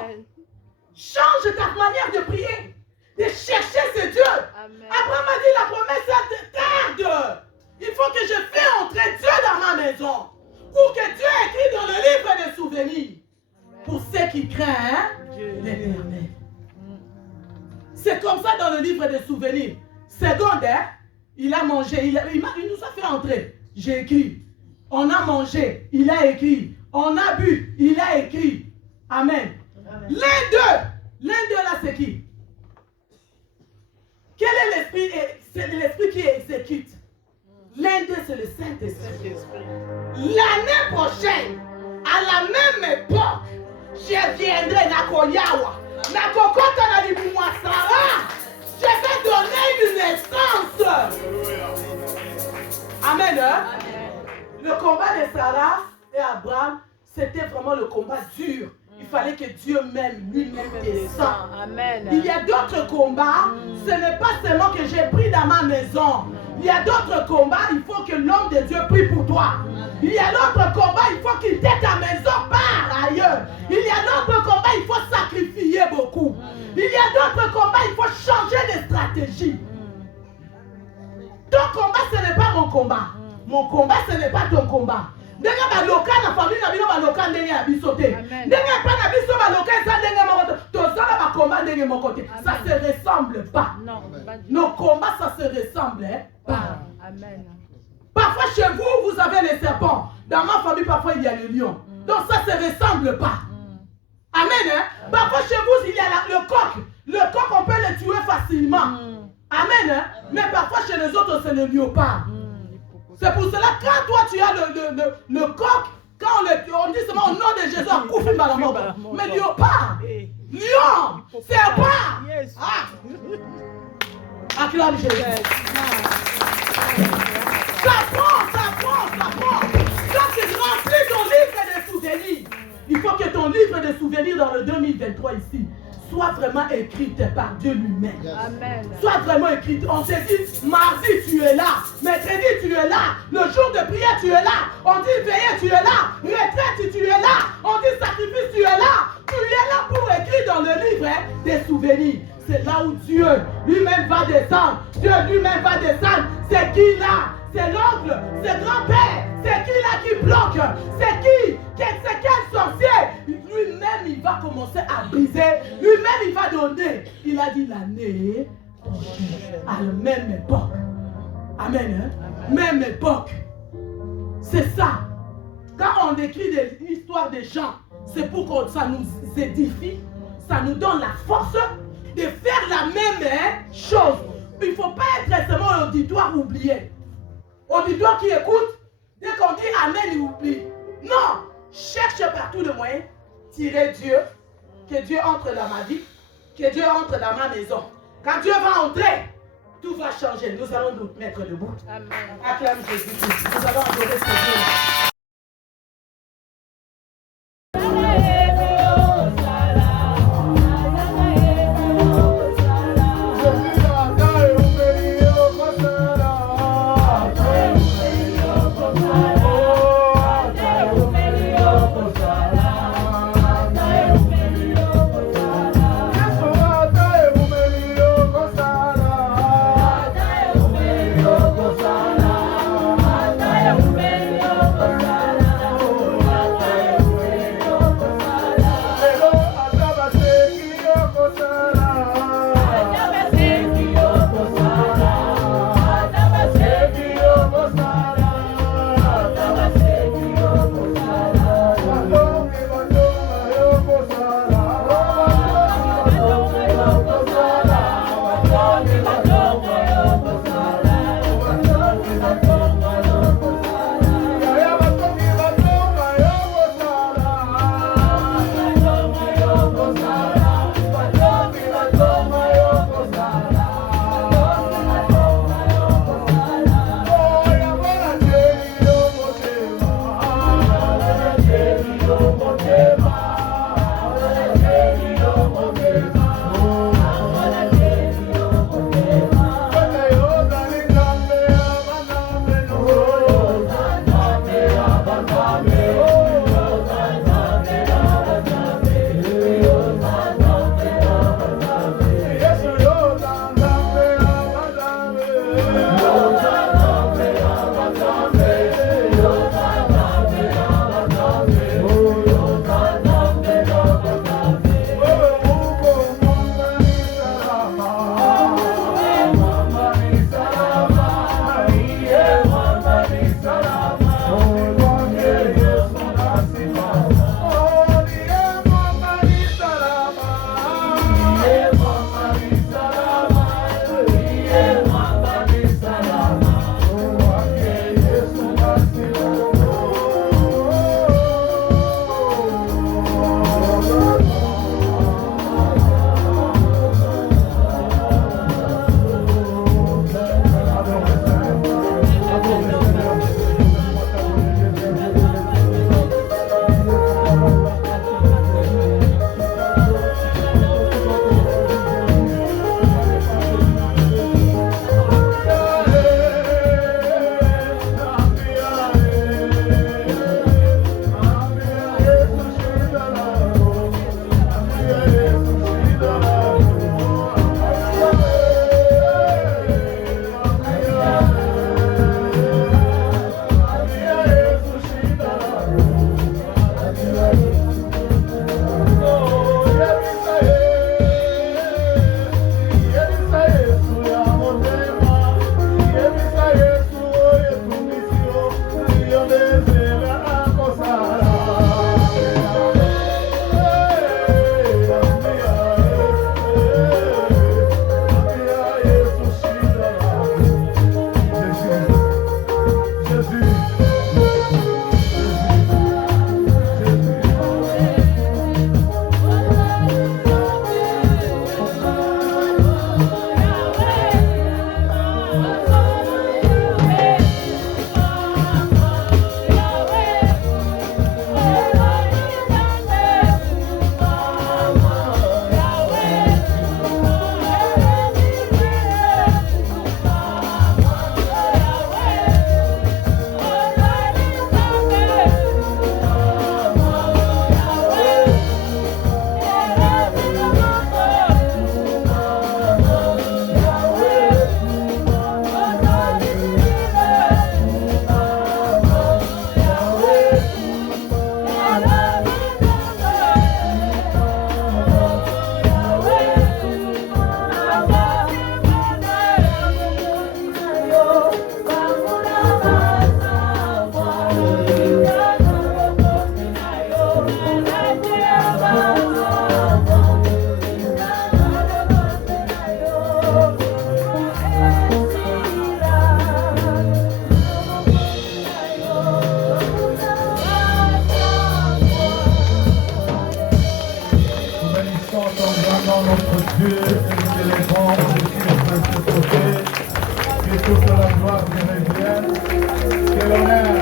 Change ta manière de prier. De chercher ce Dieu. Amen. Abraham a dit la promesse tarde. Il faut que je fasse entrer Dieu dans ma maison. Pour que Dieu écrit dans le livre des souvenirs. Pour ceux qui craignent l'Éternel. C'est comme ça dans le livre des souvenirs. Secondaire, il a mangé, il nous a fait entrer. J'ai écrit. On a mangé, il a écrit. On a bu, il a écrit. Amen. L'un d'eux là, c'est qui? Quel est l'esprit? C'est l'esprit qui exécute. L'un d'eux, c'est le Saint-Esprit. L'année prochaine, à la même époque, je viendrai Nakoyawa. Nakokota na Sarah. Je vais donner une naissance. Amen. Le combat de Sarah et Abraham, c'était vraiment le combat dur. Il fallait que Dieu même lui-même descende. Amen. Il y a d'autres combats. Ce n'est pas seulement que j'ai pris dans ma maison. Il y a d'autres combats. Il faut que l'homme de Dieu prie pour toi. Il y a d'autres combats. Il faut qu'il t'aide ta maison par ailleurs. Il y a d'autres combats. Il faut sacrifier beaucoup. Il y a d'autres combats. Il faut changer de stratégie. Ton combat, ce n'est pas mon combat. Mon combat, ce n'est pas ton combat. Ça ne ressemble pas. Nos combats, ça se ressemble pas. Amen. Parfois chez vous, vous avez les serpents. Dans ma famille, parfois il y a le lion. Donc ça ne se ressemble pas. Amen. Parfois chez vous, il y a le coq. Le coq, on peut le tuer facilement. Amen. Mais parfois chez les autres, c'est le léopard. C'est pour cela que quand toi tu as le coq, quand on dit seulement au nom de Jésus, Koufi Malamoko. Mais léopard, lion, serpent. Acclame Jésus. Ça prend. Quand tu remplis ton livre de souvenirs, il faut que ton livre de souvenirs dans le 2023 ici soit vraiment écrite par Dieu lui-même. Amen. Soit vraiment écrite. On se dit, mardi tu es là, mercredi tu es là, le jour de prière tu es là, on dit veillée tu es là, retraite tu es là, on dit sacrifice tu es là. Tu es là pour écrire dans le livre des souvenirs. C'est là où Dieu lui-même va descendre. Dieu lui-même va descendre. C'est qui là? C'est l'oncle, c'est grand-père. C'est qui là qui bloque? C'est qui? C'est quel sorcier? Lui-même, il va commencer à briser. Lui-même, il va donner. Il a dit l'année à la même époque. Amen. Même époque. C'est ça. Quand on écrit des histoires des gens, c'est pour que ça nous édifie. Ça nous donne la force de faire la même chose. Il ne faut pas être seulement auditoire oublié. Auditoire qui écoute, dès qu'on dit Amen, il oublie. Non, cherche par tous les moyens, tirer Dieu Que Dieu entre dans ma vie. Que Dieu entre dans ma maison. Quand Dieu va entrer, tout va changer. Nous allons nous mettre debout. Amen. Acclame Jésus-Christ. Nous allons adorer ce Dieu. Amen. toute la gloire te revienne, que l'honneur,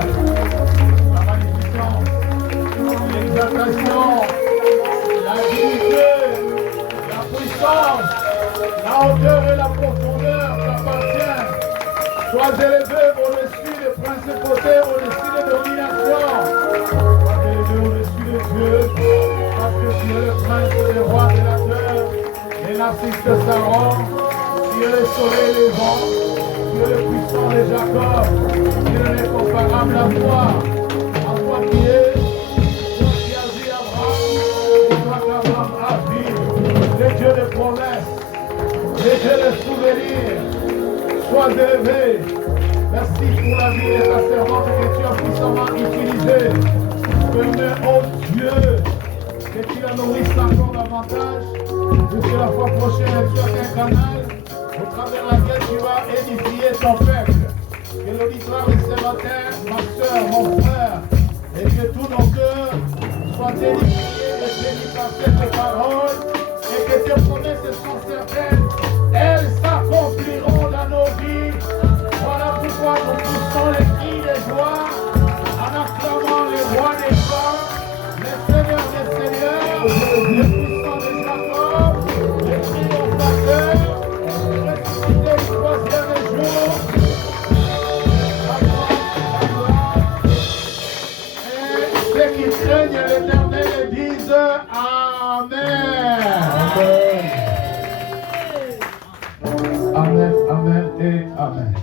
la magnificence, l'exaltation, la dignité, la puissance, la hauteur et la profondeur t'appartiennent. Sois élevé au-dessus des principautés, au-dessus des dominations. Sois élevé au-dessus de Dieu, parce que tu es le prince et le roi de la terre, les narcisses de Saron, tu es le soleil et les vents, tu es le puissant de Jacob, tu es l'incomparable à toi qui es, toi qui as dit Abraham, et toi qu'Abraham a vu, le Dieu des promesses, le Dieu des souvenirs. Sois élevé. Merci pour la vie de ta servante que tu as puissamment utilisée. Permets, oh Dieu, que tu la nourrisses encore davantage. Jusqu'à la fois prochaine, tu as un canal au travers laquelle tu vas édifier ton peuple. Que l'auditoire de ce matin, ma soeur, mon frère, et que tous nos cœurs soient édifiés et bénis par cette parole, et que tes promesses sont certaines. Elles s'accompliront dans nos vies. Voilà pourquoi nous poussons les cris de joie en acclamant les rois des rois, les seigneurs des seigneurs, les puissants de Jacob, les triomphateurs, les ressuscités du troisième jour. La gloire. Et ceux qui craignent l'Éternel disent Amen. Amen, amen et amen.